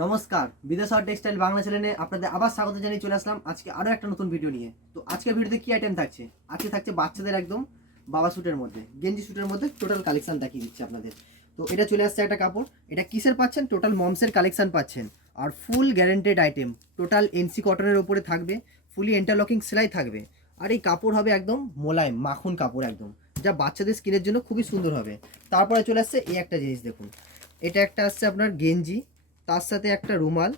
নমস্কার, বিদেশর টেক্সটাইল বাংলা চ্যানেলে আপনাদের আবার স্বাগত জানিয়ে চলে আসলাম আজকে আরও একটা নতুন ভিডিও নিয়ে। তো আজকের ভিডিওতে কী আইটেম থাকছে? আজকে থাকছে বাচ্চাদের একদম বাবা স্যুটের মধ্যে, গেঞ্জি স্যুটের মধ্যে টোটাল কালেকশন দেখিয়ে দিচ্ছি আপনাদের। তো এটা চলে আসছে একটা কাপড়, এটা কিসের পাচ্ছেন? টোটাল মমসের কালেকশন পাচ্ছেন, আর ফুল গ্যারেন্টেড আইটেম, টোটাল এনসি কটনের ওপরে থাকবে, ফুলি ইন্টারলকিং সেলাই থাকবে, আর এই কাপড় হবে একদম মোলায়েম মাখন কাপড় একদম, যা বাচ্চাদের স্কিনের জন্য খুবই সুন্দর হবে। তারপরে চলে আসছে এই একটা জিনিস দেখুন, এটা একটা আসছে আপনার গেঞ্জি, তার সাথে একটা রুমাল,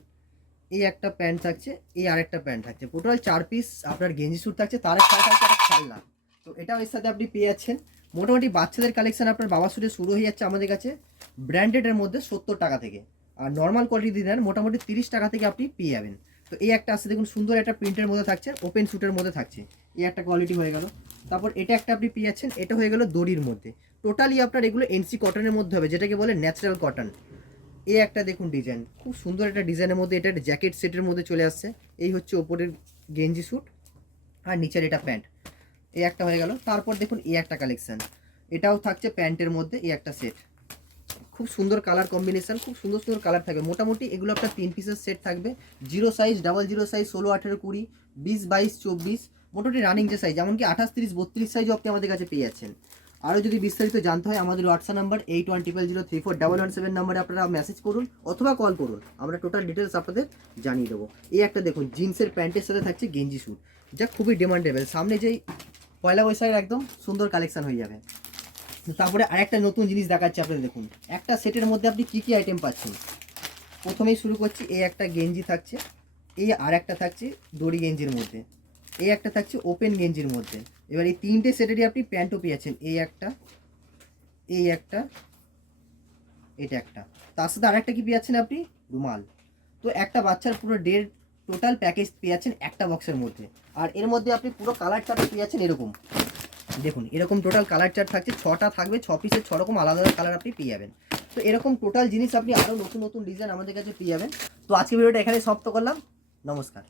এই একটা প্যান্ট থাকছে, এই আরেকটা প্যান্ট থাকছে, টোটাল 4 পিস আপনার গেঞ্জি স্যুট থাকছে, তার সাথে থাকছে একটা খেলনা। তো এটাও এর সাথে আপনি পেয়ে যাচ্ছেন। মোটামুটি বাচ্চাদের কালেকশন আপনার বাবা স্যুটে শুরু হয়ে যাচ্ছে আমাদের কাছে ব্র্যান্ডেডের মধ্যে 70 টাকা থেকে, আর নর্মাল কোয়ালিটি দেন মোটামুটি 30 টাকা থেকে আপনি পেয়ে যাবেন। তো এই একটা আসছে দেখুন, সুন্দর একটা প্রিন্টের মধ্যে থাকছে, ওপেন স্যুটের মধ্যে থাকছে, এই একটা কোয়ালিটি হয়ে গেল। তারপর এটা একটা আপনি পেয়ে যাচ্ছেন, এটা হয়ে গেল দড়ির মধ্যে। টোটালি আপনার এগুলো এনসি কটনের মধ্যে হবে, যেটাকে বলে ন্যাচারাল কটন। এই একটা দেখুন ডিজাইন, খুব সুন্দর একটা ডিজাইনের মধ্যে, এটা একটা জ্যাকেট সেটের মধ্যে চলে আসছে। এই হচ্ছে ওপরের গেঞ্জি স্যুট, আর নিচের এটা প্যান্ট, এই একটা হয়ে গেল। তারপর দেখুন এই একটা কালেকশন, এটাও থাকছে প্যান্টের মধ্যে, এই একটা সেট, খুব সুন্দর কালার কম্বিনেশন, খুব সুন্দর সুন্দর কালার থাকবে। মোটামুটি এগুলো আপনার 3 পিসের সেট থাকবে, 0 সাইজ, 00 সাইজ, 16, 18, 20, 20, 22, 24, মোটামুটি রানিং যে সাইজ, যেমন কি 28, 30, 32 সাইজও আপনি আমাদের কাছে পেয়ে যাচ্ছেন। আরও যদি বিস্তারিত জানতে হয় আমাদের হোয়াটসঅ্যাপ নাম্বার 8100034117 নাম্বারে আপনারা মেসেজ করুন অথবা কল করুন, আমরা টোটাল ডিটেলস আপনাদের জানিয়ে দেবো। এই একটা দেখুন জিন্সের প্যান্টের সাথে থাকছে গেঞ্জি স্যুট, যা খুবই ডিমান্ডেবল, সামনে যেই পয়লা বৈশাখের একদম সুন্দর কালেকশন হয়ে যাবে। তারপরে আরেকটা নতুন জিনিস দেখাচ্ছি আপনাদের, দেখুন একটা সেটের মধ্যে আপনি কী কী আইটেম পাচ্ছেন। প্রথমেই শুরু করছি, এই একটা গেঞ্জি থাকছে, এই আর একটা থাকছে দড়ি গেঞ্জির মধ্যে, এই একটা থাকছে ওপেন গেঞ্জির মধ্যে। এবার এই তিনটে সেটেরই আপনি প্যান্টও পেয়েছেন, এই একটা, এই একটা, এটা একটা, তার সাথে আরেকটা কি পেয়েছেন আপনি? রুমাল। তো একটা বাচ্চার পুরো টোটাল প্যাকেজ পেয়েছেন একটা বক্সের মধ্যে। আর এর মধ্যে আপনি পুরো কালার চার্ট পেয়েছেন এরকম, দেখুন এরকম টোটাল কালার চার্ট থাকছে, 6টা থাকবে, 6 পিসের 6 রকম আলাদা আলাদা কালার আপনি পেয়ে যাবেন। তো এরকম টোটাল জিনিস আপনি আরও নতুন নতুন ডিজাইন আমাদের কাছে পেয়ে যাবেন। তো আজকে ভিডিওটা এখানে সমাপ্ত করলাম, নমস্কার।